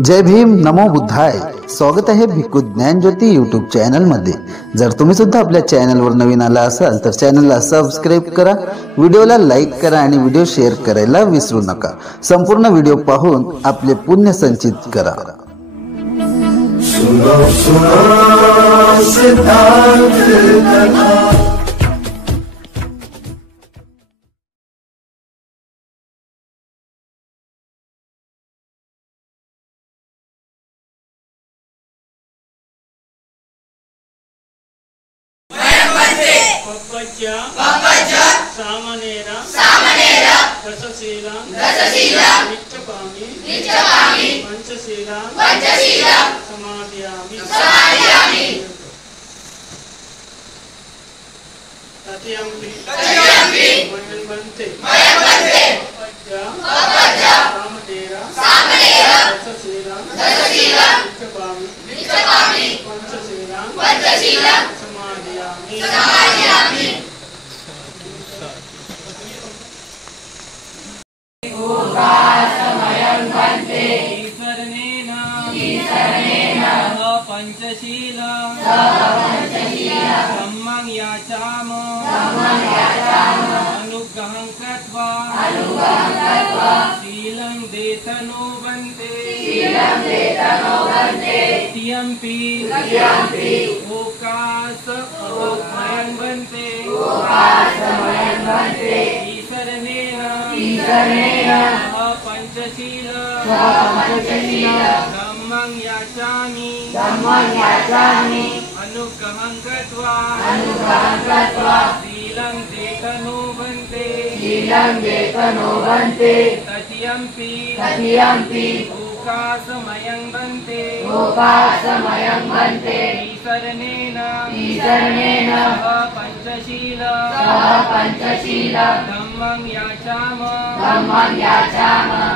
जय भीम, नमो बुद्धाय. स्वागत आहे भिक्खू ज्ञान ज्योती यूट्यूब चॅनल मध्ये. जर तुम्ही सुद्धा आपल्या चॅनलवर नवीन आला असाल तर चॅनलला सबस्क्राईब करा, व्हिडिओला लाईक करा आणि व्हिडिओ शेअर करायला विसरू नका. संपूर्ण व्हिडिओ पाहून आपले पुण्य संचित करा. सुनो सुनो सिद्धांत कथा. सामनेरा दशशीला नित्यकामी पंचशीला समादयामि तथयम्पि मयं बन्ते सामनेरा दशशीला नित्यकामी पंचशीला समादयामि. पंचशीला धम्मं याचाम अनुग्रहं कृत्वा शीलं देतनो वन्दे तियम्पि ओकासमयं वन्दे ईशरणेन पंचशीला धम्मं याचामि अनुग्रहं कृत्वा शीलं देतनो वन्दे तथयम्पि ओकासमयं वन्दे ईशरणेन पंचशीला धम्मं याचाम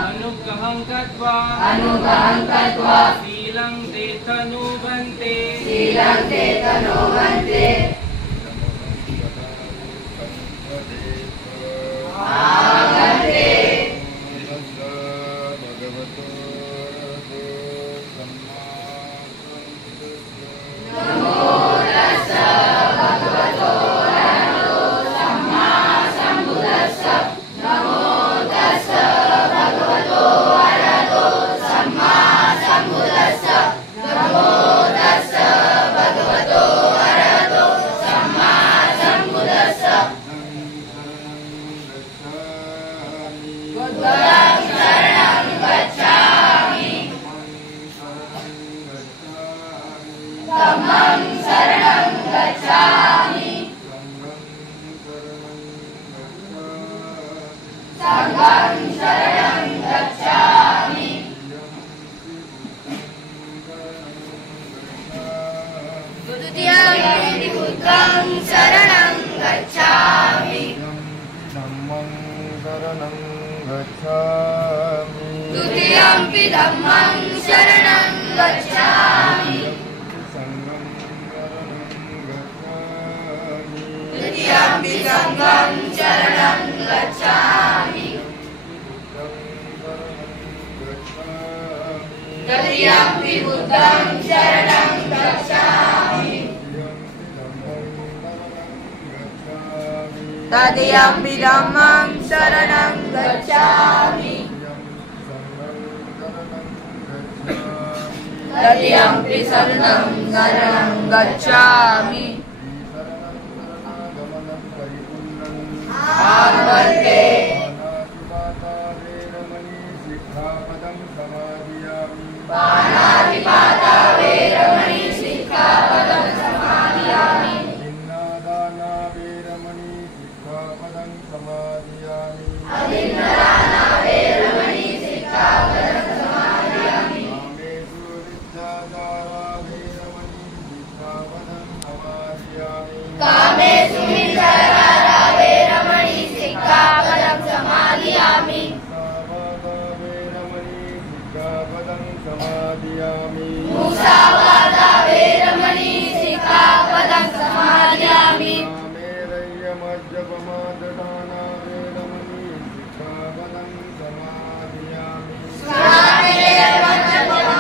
अनुग्रहं कृत्वा शीलं देतनो वन्दे द्वितीयम्पि धम्मं शरणं गच्छामि तृतीयम्पि संघं शरणं गच्छामि तृतीयम्पि बुद्धं शरणं गच्छामि तृतीयम्पि धम्मं शरणं गच्छामि तृतीयम्पि संघं शरणं गच्छामि. आवर्ते पाणातिपाता वेरमणि सिक्खापदं समादियामि. अदिन्नदाना वेरमणि सिक्खापदं समादियामि. कामेषु मिच्छाचारा वेरमणि सिक्खापदं समादियामि. मुसावादा वेरमणि सिक्खापदं समादियामि. समादियामि.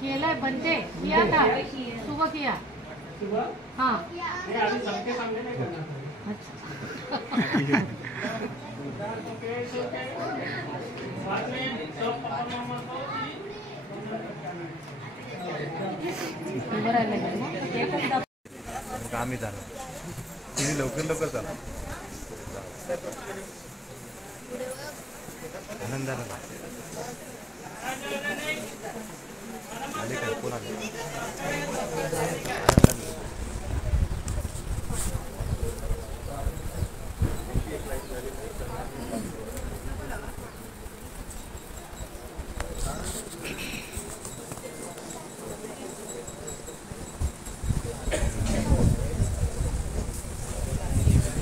केला बनते किया था सुबह किया सुबह हाँ नहीं अभी सबके सामने नहीं करना था अच्छा बाद में सब पापा मामा को बरं लागेल ना आम्ही झालं तिने लवकर झालं आनंद झाला आले काय कोण आले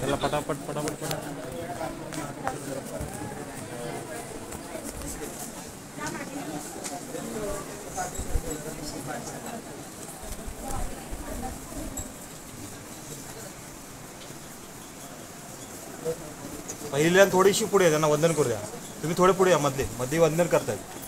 चला पटापट पहिल्या थोडीशी पुढे त्यांना वंदन करूया तुम्ही थोडे पुढे या मध्ये वंदन करतायत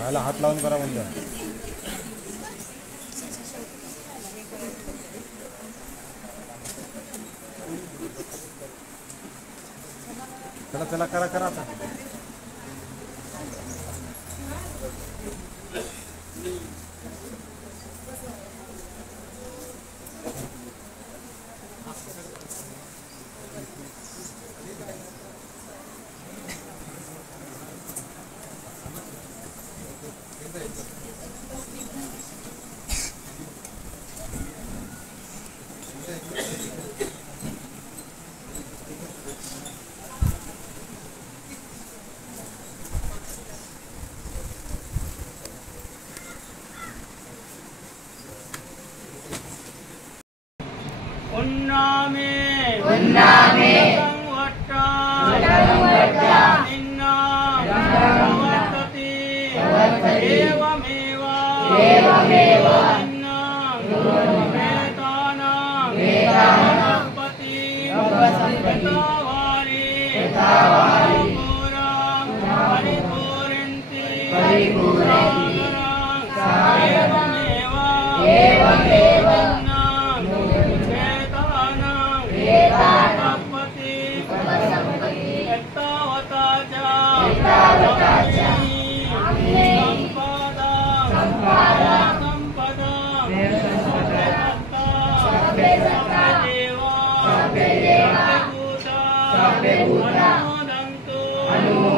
पायाला हात लावून करा वंदन चला करा आता उन्नामे अनुमोदन्तु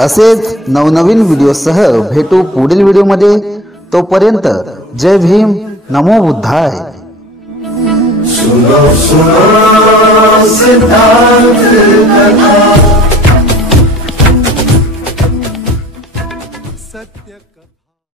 असेच नवनवीन व्हिडिओसह भेटू पुढील व्हिडिओमध्ये. तोपर्यंत जय भीम, नमो बुद्धाय. सुनो सुनो सिद्धांत कथा.